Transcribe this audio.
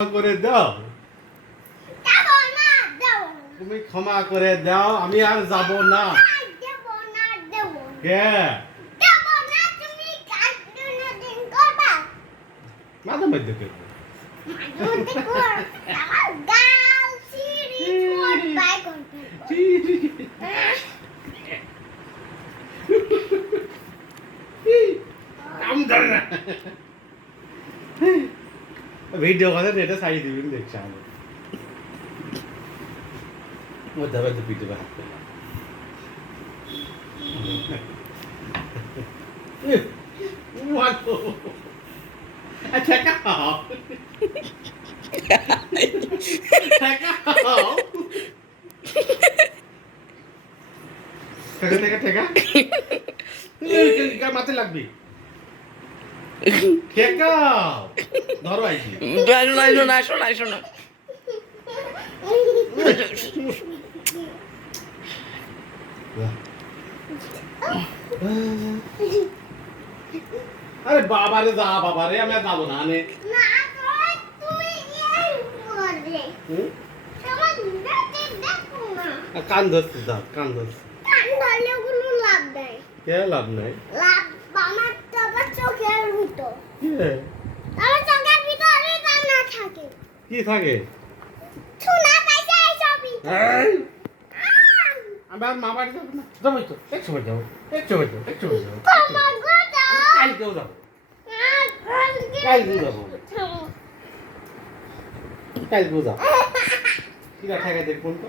করে দাও, তুমি ক্ষমা করে দাও, আমি আর যাব না। কে মাঝে মধ্যে করবো। ভিডিও কথা এটা সাইড দিবেন দেখছি আমি মধ্যে মধ্যে পিঠে হাত করলাম। ঠেকাও ঠেকাও ঠেকা ঠেকা ঠেকা মাথায় লাগবি। ঠেকাও ধরো আইছি শোনা আরে বাবারে যা বাবারে আমি আর যাবো না আনে কান ধরছে যা কান ধরছে কে লাভ নাই কি থাকে আমি আর মা বাড়ি যাবো না যাবো তো একশো বার যাবো একশো বার যাবো কালকেও যাবো কালকেও যাবো কালকেও যাবো কিরা ঠেকা দেখুন তো